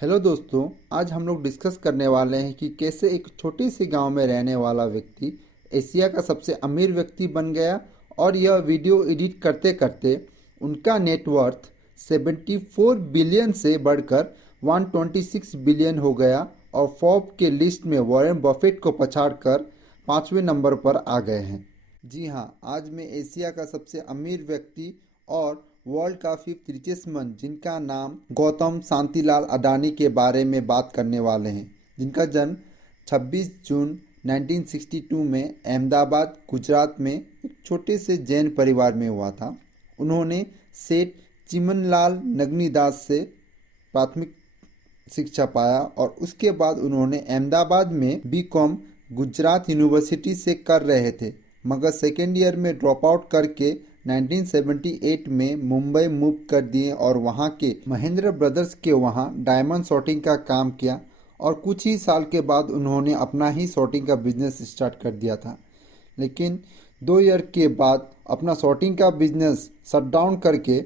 Hello दोस्तों, आज हम लोग डिस्कस करने वाले हैं कि कैसे एक छोटे से गांव में रहने वाला व्यक्ति एशिया का सबसे अमीर व्यक्ति बन गया और यह वीडियो एडिट करते करते उनका नेटवर्थ 74 बिलियन से बढ़कर 126 बिलियन हो गया और फोर्ब्स के लिस्ट में वॉरेन बफेट को पछाड़कर 5वें नंबर पर आ गए हैं। जी हाँ, आज मैं एशिया का सबसे अमीर व्यक्ति और वर्ल्ड का 5th रिचेस्ट मैन जिनका नाम गौतम शांतिलाल अडानी के बारे में बात करने वाले हैं, जिनका जन्म 26 जून 1962 में अहमदाबाद गुजरात में एक छोटे से जैन परिवार में हुआ था। उन्होंने सेठ चिमनलाल नगनीदास से प्राथमिक शिक्षा पाया और उसके बाद उन्होंने अहमदाबाद में बीकॉम गुजरात यूनिवर्सिटी से कर रहे थे, मगर सेकेंड ईयर में ड्रॉप आउट करके 1978 में मुंबई मूव कर दिए और वहाँ के महेंद्र ब्रदर्स के वहाँ डायमंड सॉर्टिंग का काम किया और कुछ ही साल के बाद उन्होंने अपना ही सॉर्टिंग का बिजनेस स्टार्ट कर दिया था। लेकिन 2 ईयर के बाद अपना सॉर्टिंग का बिजनेस शट डाउन करके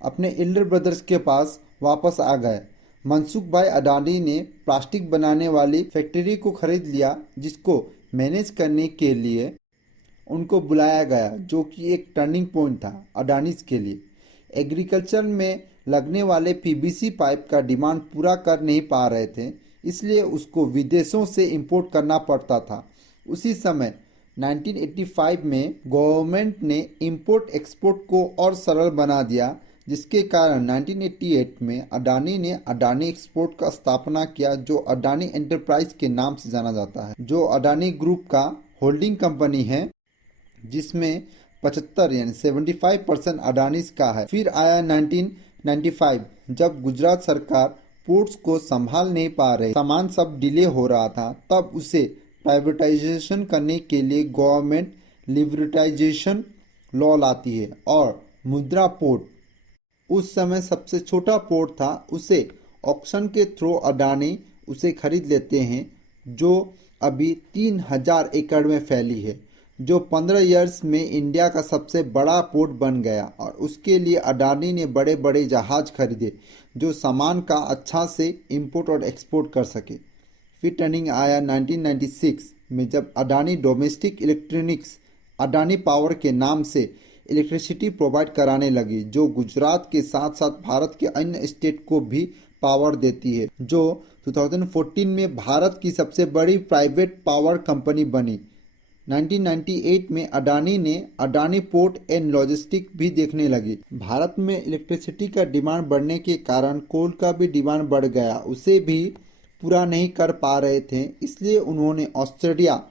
अपने एल्डर ब्रदर्स के पास वापस आ गए। मनसुख भाई अडानी ने प्लास्टिक बनाने वाली फैक्ट्री को खरीद लिया, जिसको मैनेज करने के लिए उनको बुलाया गया, जो कि एक टर्निंग पॉइंट था अडानीज के लिए। एग्रीकल्चर में लगने वाले पीवीसी पाइप का डिमांड पूरा कर नहीं पा रहे थे, इसलिए उसको विदेशों से इंपोर्ट करना पड़ता था। उसी समय 1985 में गवर्नमेंट ने इंपोर्ट एक्सपोर्ट को और सरल बना दिया, जिसके कारण 1988 में अडानी ने अडानी एक्सपोर्ट का स्थापना किया, जो अडानी एंटरप्राइज के नाम से जाना जाता है, जो अडानी ग्रुप का होल्डिंग कंपनी है, जिसमें 75 यानी 75% अडानीज का है। फिर आया 1995, जब गुजरात सरकार पोर्ट्स को संभाल नहीं पा रही, सामान सब डिले हो रहा था, तब उसे प्राइवेटाइजेशन करने के लिए गवर्नमेंट लिबरटाइजेशन लॉ लाती है और मुद्रा पोर्ट, उस समय सबसे छोटा पोर्ट था, उसे ऑक्शन के थ्रू अडानी उसे खरीद लेते हैं, जो अभी 3000 एकड़ में फैली है, जो 15 इयर्स में इंडिया का सबसे बड़ा पोर्ट बन गया। और उसके लिए अडानी ने बड़े बड़े जहाज खरीदे, जो सामान का अच्छा से इंपोर्ट और एक्सपोर्ट कर सके। फिर टर्निंग आया 1996 में, जब Adani domestic electronics Adani power के नाम से इलेक्ट्रिसिटी प्रोवाइड कराने लगी, जो गुजरात के साथ साथ भारत के अन्य स्टेट को भी पावर देती है, जो 2014 में भारत की सबसे बड़ी प्राइवेट पावर कंपनी बनी। 1998 में अडानी ने अडानी पोर्ट एंड लॉजिस्टिक भी देखने लगी। भारत में इलेक्ट्रिसिटी का डिमांड बढ़ने के कारण कोल का भी डिमांड बढ़ गया, उसे भी पूरा नहीं कर पा रहे थे, इसलिए उन्होंने ऑस्ट्रेलिया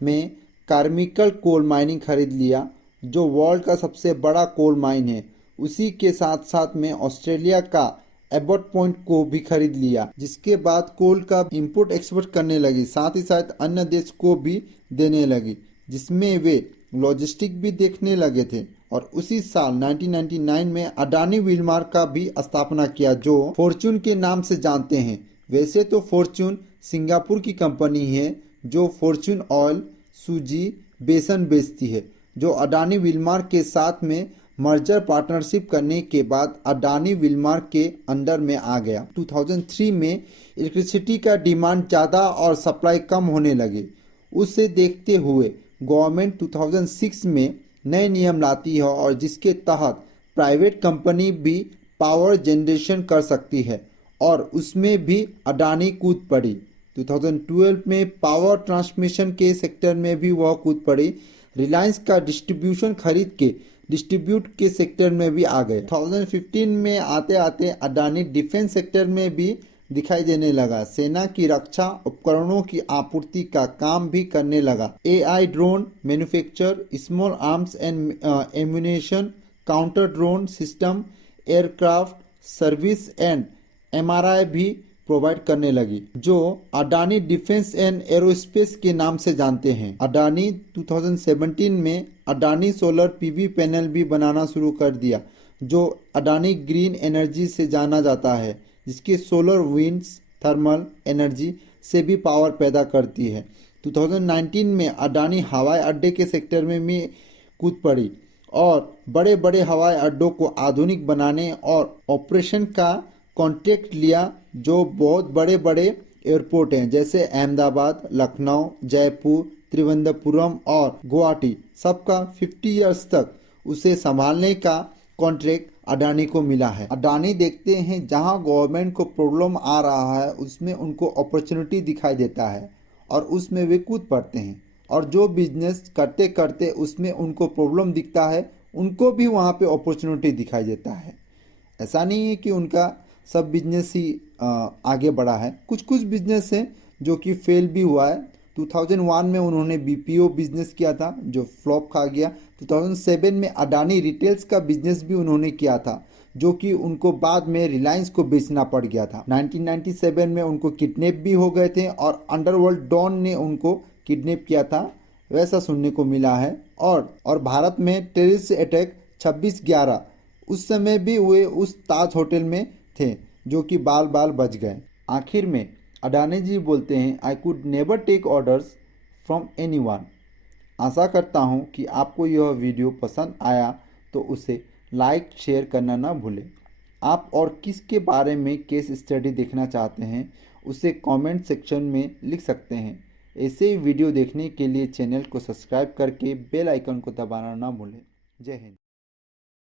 में कार्मिकल कोल माइनिंग खरीद लिया, जो वर्ल्ड का सबसे बड़ा कोल माइन है। उसी के साथ साथ में ऑस्ट्रेलिया का एबॉट पॉइंट को भी खरीद लिया, जिसके बाद कोल का इंपोर्ट एक्सपोर्ट करने लगी, साथ ही साथ अन्य देश को भी देने लगी, जिसमें वे लॉजिस्टिक भी देखने लगे थे। और उसी साल 1999 में अडानी विलमार का भी स्थापना किया, जो फॉर्च्यून के नाम से जानते हैं। वैसे तो फॉर्च्यून सिंगापुर की कंपनी है, जो फॉर्च्यून ऑयल, सूजी, बेसन बेचती है, जो अडानी विलमार के साथ में मर्जर पार्टनरशिप करने के बाद अडानी विलमार के अंडर में आ गया। 2003 में इलेक्ट्रिसिटी का डिमांड ज़्यादा और सप्लाई कम होने लगे। उसे देखते हुए गवर्नमेंट 2006 में नए नियम लाती है, और जिसके तहत प्राइवेट कंपनी भी पावर जनरेशन कर सकती है, और उसमें भी अडानी कूद पड़ी। 2012 में पावर ट्रांसमिशन के सेक्टर में भी वह कूद पड़ी। रिलायंस का डिस्ट्रीब्यूशन खरीद के डिस्ट्रीब्यूट के सेक्टर में भी आ गए। 2015 में आते आते अडानी डिफेंस सेक्टर में भी दिखाई देने लगा। सेना की रक्षा उपकरणों की आपूर्ति का काम भी करने लगा। AI drone manufacture, small arms and ammunition, counter drone system, aircraft service and MRI भी प्रोवाइड करने लगी, जो अडानी डिफेंस एंड एरोस्पेस के नाम से जानते हैं। अडानी 2017 में अडानी सोलर पीवी पैनल भी बनाना शुरू कर दिया, जो अडानी ग्रीन एनर्जी से जाना जाता है, जिसके सोलर विंड्स थर्मल एनर्जी से भी पावर पैदा करती है। 2019 में अडानी हवाई अड्डे के सेक्टर में भी कूद पड़ी और बड़े बड़े हवाई अड्डों को आधुनिक बनाने और ऑपरेशन का कॉन्ट्रैक्ट लिया जो बहुत बड़े बड़े एयरपोर्ट हैं, जैसे अहमदाबाद, लखनऊ, जयपुर, त्रिवेंद्रपुरम और गुवाहाटी, सबका 50 ईयर्स तक उसे संभालने का कॉन्ट्रैक्ट अडानी को मिला है। अडानी देखते हैं जहां गवर्नमेंट को प्रॉब्लम आ रहा है उसमें उनको अपॉर्चुनिटी दिखाई देता है और उसमें वे कूद पड़ते हैं, और जो बिजनेस करते करते उसमें उनको प्रॉब्लम दिखता है उनको भी वहाँ पे अपॉर्चुनिटी दिखाई देता है। ऐसा नहीं है कि उनका सब बिजनेस ही आगे बढ़ा है, कुछ कुछ बिजनेस हैं जो कि फेल भी हुआ है। 2001 में उन्होंने बीपीओ बिजनेस किया था जो फ्लॉप खा गया। 2007 में अडानी रिटेल्स का बिजनेस भी उन्होंने किया था जो कि उनको बाद में रिलायंस को बेचना पड़ गया था। 1997 में उनको किडनैप भी हो गए थे और अंडरवर्ल्ड डॉन ने उनको किडनैप किया था, वैसा सुनने को मिला है। और भारत में टेररिस्ट अटैक 26/11 उस समय भी वे उस ताज होटल में थे जो कि बाल बाल बच गए। आखिर में अडानी जी बोलते हैं, I could never take orders from anyone. आशा करता हूँ कि आपको यह वीडियो पसंद आया तो उसे लाइक शेयर करना ना भूलें। आप और किसके बारे में केस स्टडी देखना चाहते हैं उसे कमेंट सेक्शन में लिख सकते हैं। ऐसे ही वीडियो देखने के लिए चैनल को सब्सक्राइब करके बेल आइकन को दबाना ना भूलें। जय हिंद।